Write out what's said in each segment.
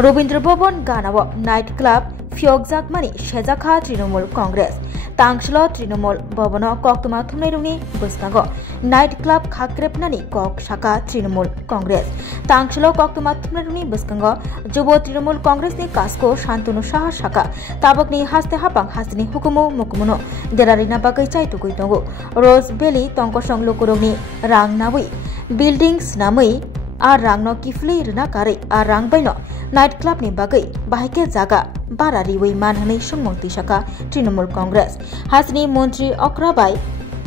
रवीन्द्र भवन गानाव night club फियगजाकमानि सेजाखा Trinamool Congress तांगसल Trinamool भवन कक्तमा थुमनायरुंनि बसनांगो night club खाक्रेपनानि कक शाखा तृणमूल कांग्रेस तांगसल कक्तमा थुमनायरुंनि बसकांगो जुब तृणमूल कांग्रेसनि कास्को शान्तनु साहा शाखा ताबकनि हास्ते हापां हास्तेनि हुकुमु मुकुमुनो देरारिना बागै चाइतुकुइ दंगो रोज बेली तंकसं लोकुरंनि रां नाबै बिल्डिंग्स नामै आ रांनो किफुलै रना कारै आ रां बायनो नाइट क्लब नि बागै बाहायके जागा बारा रिवै मानहनै संमंति शाखा तृणमूल कांग्रेस हासनि मंत्री अक्राबाई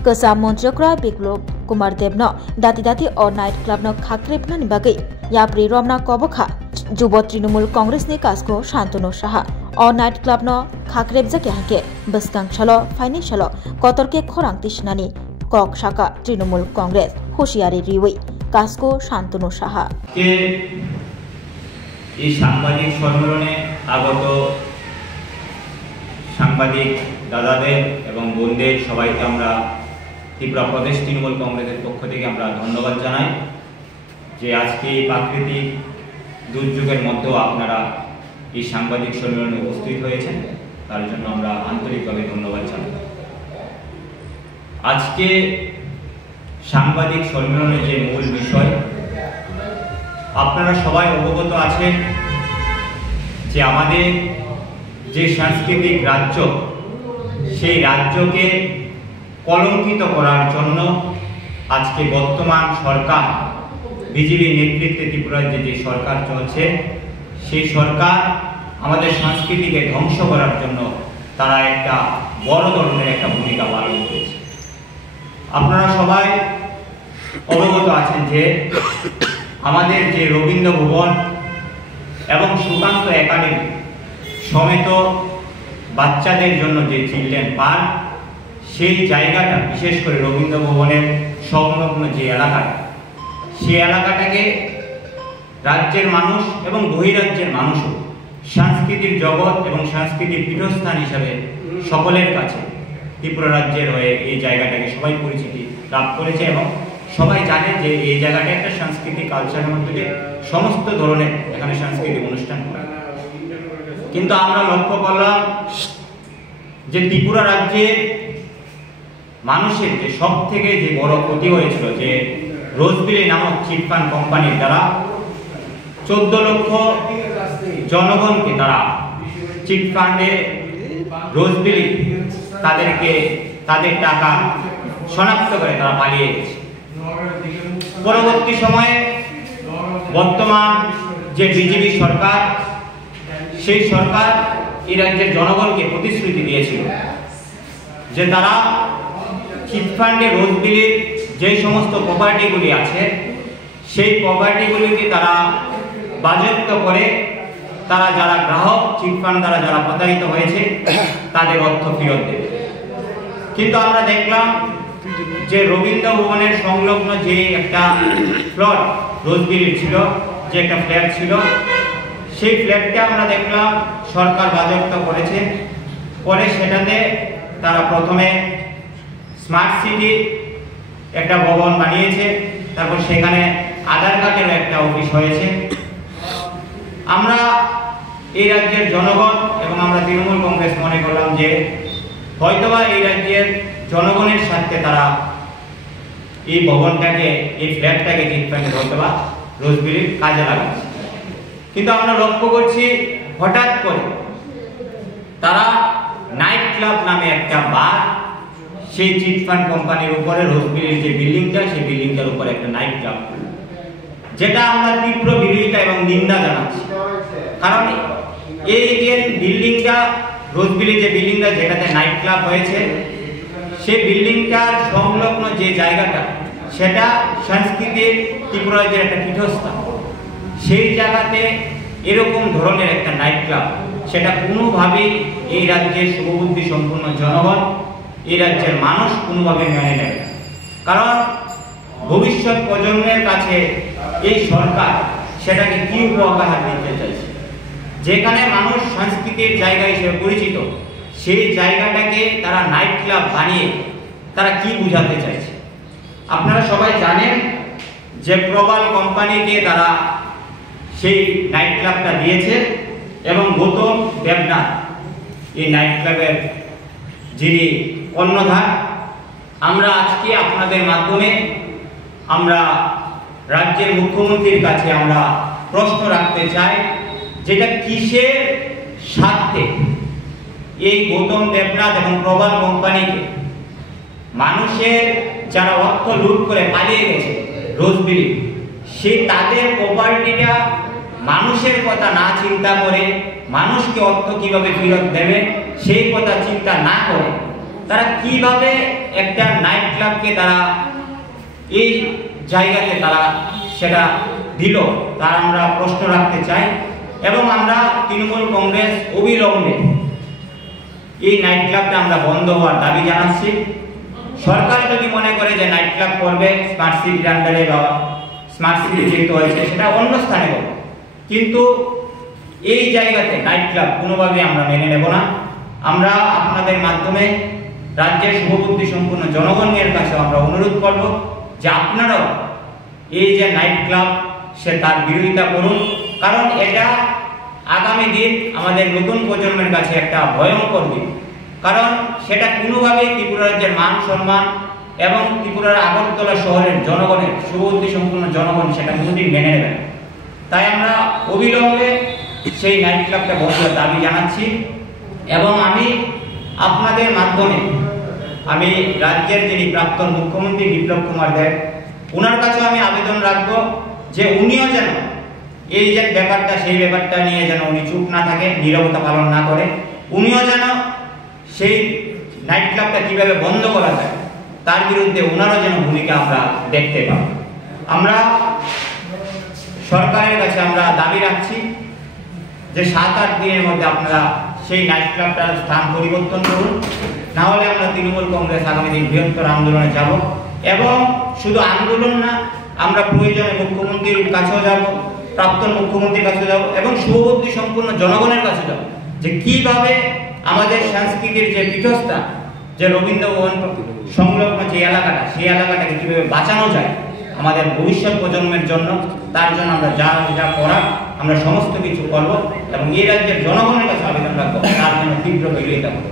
कसा मंत्री अक्रा बिप्लब कुमार देवनो दाति दाति अ नाइट क्लब न खाक्रेपनानि बागै याप्रि रमना कबखा जुब तृणमूल कांग्रेस नि कास्को शान्तनु साहा अ नाइट क्लब न खाक्रेप जाके हाके बसकां छलो फाइनेंशियल कतरके खरां तिसनानि कक शाखा तृणमूल कांग्रेस हुशियारि रिवै कास्को शान्तनु साहा के এই সাংবাদিক সম্মেলনে আগত সাংবাদিক দাদাদের এবং বোনদের সবাইকে আমরা ত্রিপুরা প্রদেশ তৃণমূল কংগ্রেসের পক্ষ থেকে আমরা ধন্যবাদ জানাই যে আজকে এই প্রাকৃতিক দুর্যোগের মধ্যেও আপনারা এই সাংবাদিক সম্মেলনে উপস্থিত হয়েছেন তার জন্য আমরা আন্তরিকভাবে ধন্যবাদ জানাই। আজকে সাংবাদিক সম্মেলনের যে মূল বিষয় আপনারা সবাই অবগত আছেন যে আমাদের যে সাংস্কৃতিক রাজ্য সেই রাজ্যকে কলঙ্কিত করার জন্য আজকে বর্তমান সরকার বিজেপি নেতৃত্বে ত্রিপুরার যে সরকার চলছে সেই সরকার আমাদের সংস্কৃতিকে ধ্বংস করার জন্য তারা একটা বড় ধরনের একটা ভূমিকা পালন করেছে। আপনারা সবাই অবগত আছেন যে আমাদের যে রবীন্দ্র ভবন এবং সুকান্ত একাডেমি সমেত বাচ্চাদের জন্য যে চিলড্রেন পার্ক সেই জায়গাটা বিশেষ করে রবীন্দ্র ভবনের সংলগ্ন যে এলাকাটা সেই এলাকাটাকে রাজ্যের মানুষ এবং বহিরাজ্যের মানুষও সাংস্কৃতিক জগৎ এবং সাংস্কৃতিক পীঠস্থান হিসাবে সকলের কাছে ত্রিপুরা রাজ্যের হয়ে এই জায়গাটাকে সবাই পরিচিতি লাভ করেছে এবং সবাই জানে যে এই জায়গাটা একটা সাংস্কৃতিক কালচারের মধ্যে দিয়ে সমস্ত ধরনের এখানে সাংস্কৃতিক অনুষ্ঠান হয়। কিন্তু আমরা লক্ষ্য করলাম যে ত্রিপুরা রাজ্যের মানুষের যে সব থেকে যে বড় ক্ষতি হয়েছিল যে রোজবিলি নামক চিটফান্ড কোম্পানির দ্বারা 14 লক্ষ জনগণকে তারা চিটফান্ডে রোজবিলি তাদের টাকা শনাক্ত করে তারা পালিয়ে গেছে। পরবর্তী সময়ে বর্তমান যে বিজেপি সরকার সেই সরকার এই রাজ্যের জনগণকে প্রতিশ্রুতি দিয়েছিল যে তারা চিটফান্ডে রোজবিলির যে সমস্ত প্রপার্টিগুলি আছে সেই প্রপার্টিগুলিকে তারা বাজেয়াপ্ত করে তারা যারা গ্রাহক চিটফান্ড দ্বারা যারা প্রতারিত হয়েছে তাদের অর্থ ফেরত দেবে। কিন্তু আমরা দেখলাম যে রবীন্দ্র ভবনের সংলগ্ন যে একটা প্লট রোজবিলির ছিল যে একটা ফ্ল্যাট ছিল সেই ফ্ল্যাটটা আমরা দেখলাম সরকার বাজেয়াপ্ত করেছে। পরে সেটাতে তারা প্রথমে স্মার্ট সিটি একটা ভবন বানিয়েছে, তারপর সেখানে আধার কার্ডের একটা অফিস হয়েছে। আমরা এই রাজ্যের জনগণ এবং আমরা তৃণমূল কংগ্রেস মনে করলাম যে হয়তোবা এই রাজ্যের জনগণের সাথে তারা এই ভবনটাকে এই ফ্ল্যাটটাকে চিটফান্ডে হয়তোবা রোজবিলির কাজে লাগাচ্ছে। কিন্তু আমরা লক্ষ্য করছি হঠাৎ করে তারা নাইট ক্লাব নামে একটা বার সেই চিটফান্ড কোম্পানির উপরে রোজবিলির যে বিল্ডিংটা সেই বিল্ডিংটার উপরে একটা নাইট ক্লাব, যেটা আমরা তীব্র বিরোধিতা এবং নিন্দা জানাচ্ছি। কারণ এই যে বিল্ডিংটা রোজবিলি যে বিল্ডিংটা যেটাতে নাইট ক্লাব হয়েছে সেই বিল্ডিংটার সংলগ্ন যে জায়গাটা সেটা সংস্কৃতির ত্রিপুরা রাজ্যের একটা পীঠস্থান। সেই জায়গাতে এরকম ধরনের একটা নাইট ক্লাব সেটা কোনোভাবেই এই রাজ্যের শুভবুদ্ধি সম্পন্ন জনগণ এই রাজ্যের মানুষ কোনোভাবে মেনে নেবে না। কারণ ভবিষ্যৎ প্রজন্মের কাছে এই সরকার সেটাকে কি উপহার দিতে চাইছে, যেখানে মানুষ সংস্কৃতির জায়গা হিসেবে পরিচিত সেই জায়গাটাকে তারা নাইট ক্লাব বানিয়ে তারা কি বোঝাতে চাইছে। আপনারা সবাই জানেন যে প্রবাল কোম্পানিকে তারা সেই নাইট ক্লাবটা দিয়েছে এবং গৌতম দেবনাথ এই নাইট ক্লাবের যিনি কর্ণধার। আমরা আজকে আপনাদের মাধ্যমে আমরা রাজ্যের মুখ্যমন্ত্রীর কাছে আমরা প্রশ্ন রাখতে চাই, যেটা কিসের স্বার্থে এই গৌতম দেবনাথ এবং প্রবাল কোম্পানিকে মানুষের যারা অর্থ লুট করে পালিয়ে গেছে রোজবিলি, সে তাদের প্রপার্টিটা মানুষের কথা না চিন্তা করে, মানুষকে অর্থ কিভাবে ফেরত দেবে সেই কথা চিন্তা না করে তারা কিভাবে একটা নাইট ক্লাবকে তারা এই জায়গাতে তারা সেটা দিল, তার আমরা প্রশ্ন রাখতে চাই। এবং আমরা তৃণমূল কংগ্রেস অবিলম্বে এই নাইট ক্লাবটা আমরা বন্ধ হওয়ার দাবি জানাচ্ছি। সরকার যদি মনে করে যে নাইট ক্লাব করবে স্মার্ট সিটির আন্ডারে বা স্মার্ট সিটি যেহেতু হয়েছে সেটা অন্য স্থানে করবে, কিন্তু এই জায়গাতে নাইট ক্লাব কোনোভাবে আমরা মেনে নেব না। আমরা আপনাদের মাধ্যমে রাজ্যের শুভবুদ্ধি সম্পূর্ণ জনগণের কাছে আমরা অনুরোধ করব যে আপনারাও এই যে নাইট ক্লাব সে তার বিরোধিতা করুন, কারণ এটা আগামী দিন আমাদের নতুন প্রজন্মের কাছে একটা ভয়ঙ্কর দিন, কারণ সেটা কোনোভাবেই ত্রিপুরা রাজ্যের মান সম্মান এবং ত্রিপুরার আগরতলা শহরের জনগণের শুভবুদ্ধি সম্পূর্ণ জনগণ সেটা কোনোদিন মেনে নেবে না। তাই আমরা অবিলম্বে সেই নাইট ক্লাবটা বন্ধের দাবি জানাচ্ছি। এবং আমি আপনাদের মাধ্যমে আমি রাজ্যের যিনি প্রাক্তন মুখ্যমন্ত্রী বিপ্লব কুমার দেব, ওনার কাছেও আমি আবেদন রাখবো যে উনিও যেন এই যে ব্যাপারটা সেই ব্যাপারটা নিয়ে যেন উনি চুপ না থাকে, নীরবতা পালন না করে, উনিও যেন সেই নাইট ক্লাবটা কিভাবে বন্ধ করা যায় তার বিরুদ্ধে ওনারও যেন ভূমিকা আমরা দেখতে পাই। আমরা সরকারের কাছে আমরা দাবি রাখছি যে 7-8 দিনের মধ্যে আপনারা সেই নাইট ক্লাবটার স্থান পরিবর্তন করুন, না হলে আমরা তৃণমূল কংগ্রেস আগামী দিন বৃহত্তর আন্দোলনে যাব। এবং শুধু আন্দোলন না, আমরা প্রয়োজনে মুখ্যমন্ত্রীর কাছেও যাব, প্রাক্তন মুখ্যমন্ত্রীর কাছে যাব এবং শুভবুদ্ধি সম্পূর্ণ জনগণের কাছে যাব, যে কিভাবে আমাদের সংস্কৃতির যে পীঠস্থান যে রবীন্দ্র ভবন সংলগ্ন যে এলাকাটা, সেই এলাকাটাকে কিভাবে বাঁচানো যায় আমাদের ভবিষ্যৎ প্রজন্মের জন্য, তার জন্য আমরা যা করার আমরা সমস্ত কিছু করব এবং এই রাজ্যের জনগণের কাছে আবেদন রাখবো তার জন্য তীব্র বিরোধিতা করব।